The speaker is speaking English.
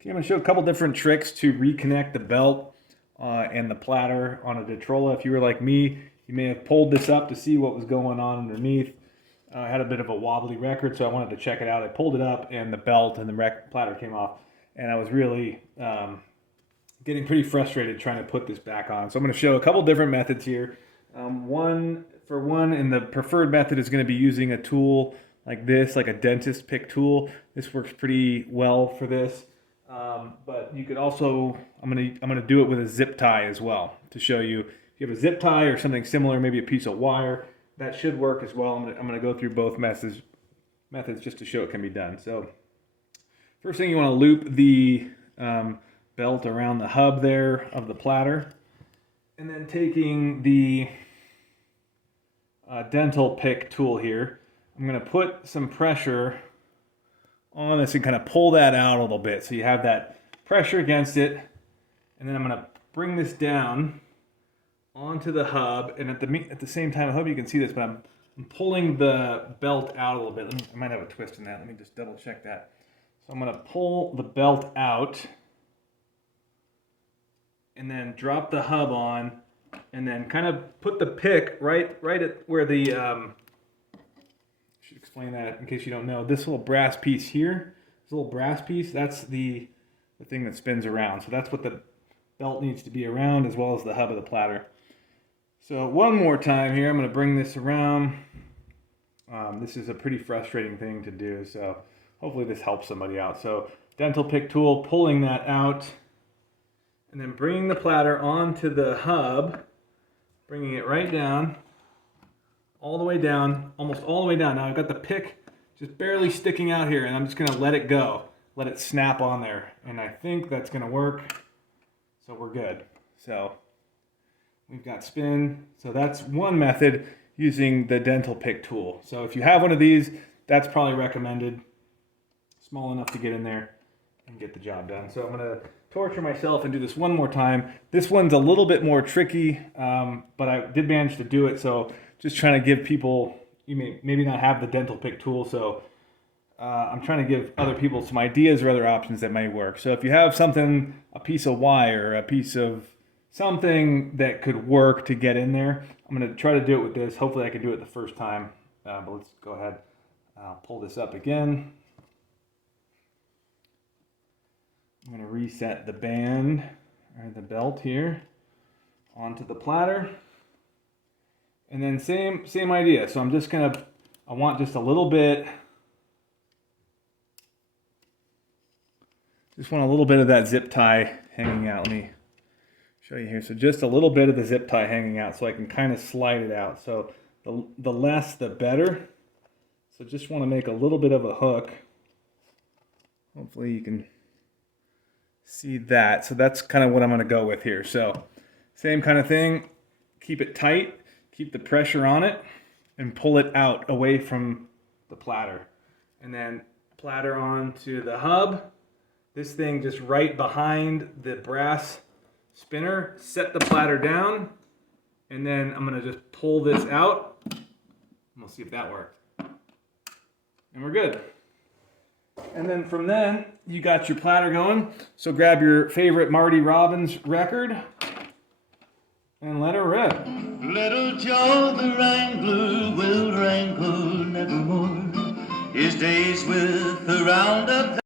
Okay, I'm going to show a couple different tricks to reconnect the belt and the platter on a Detrola. If you were like me, you may have pulled this up to see what was going on underneath. I had a bit of a wobbly record, so I wanted to check it out. I pulled it up, and the belt and the platter came off, and I was really getting pretty frustrated trying to put this back on. So I'm going to show a couple different methods here. One, and the preferred method is going to be using a tool like this, like a dentist pick tool. This works pretty well for this. But you could also, I'm gonna do it with a zip tie as well to show you. If you have a zip tie or something similar, maybe a piece of wire, that should work as well. I'm gonna go through both methods just to show it can be done. So first thing, you want to loop the belt around the hub there of the platter, and then taking the dental pick tool here, I'm gonna put some pressure on this and kind of pull that out a little bit so you have that pressure against it, and then I'm going to bring this down onto the hub, and at the same time, I hope you can see this, but I'm pulling the belt out a little bit. I might have a twist in that. Let me just double check that. So I'm going to pull the belt out and then drop the hub on, and then kind of put the pick right at where the should explain that in case you don't know. This little brass piece here, this little brass piece, that's the thing that spins around. So that's what the belt needs to be around, as well as the hub of the platter. So one more time here, I'm going to bring this around. This is a pretty frustrating thing to do, so hopefully this helps somebody out. So dental pick tool, pulling that out, and then bringing the platter onto the hub, bringing it right down, all the way down, almost all the way down. Now I've got the pick just barely sticking out here, and I'm just going to let it go, let it snap on there, and I think that's going to work. So we're good. So we've got spin. So that's one method, using the dental pick tool. So if you have one of these, that's probably recommended. Small enough to get in there and get the job done. So I'm going to torture myself and do this one more time. This one's a little bit more tricky, but I did manage to do it. So just trying to give people, you may maybe not have the dental pick tool, so I'm trying to give other people some ideas or other options that may work. So if you have something, a piece of wire, a piece of something that could work to get in there, I'm going to try to do it with this. Hopefully I can do it the first time, but let's go ahead. Pull this up again. I'm going to reset the band, or the belt here, onto the platter. And then same idea. So I'm just gonna, I want just a little bit, just want a little bit of that zip tie hanging out. Let me show you here. So just a little bit of the zip tie hanging out, so I can kind of slide it out. So the less the better. So just want to make a little bit of a hook. Hopefully you can see that. So that's kind of what I'm going to go with here. So same kind of thing, keep it tight. Keep the pressure on it and pull it out away from the platter. And then platter onto the hub. This thing just right behind the brass spinner. Set the platter down. And then I'm going to just pull this out. And we'll see if that worked. And we're good. And then from then, you got your platter going. So grab your favorite Marty Robbins record and let her rip. Little Joe the Wrangler will wrangle nevermore. His days with the roundup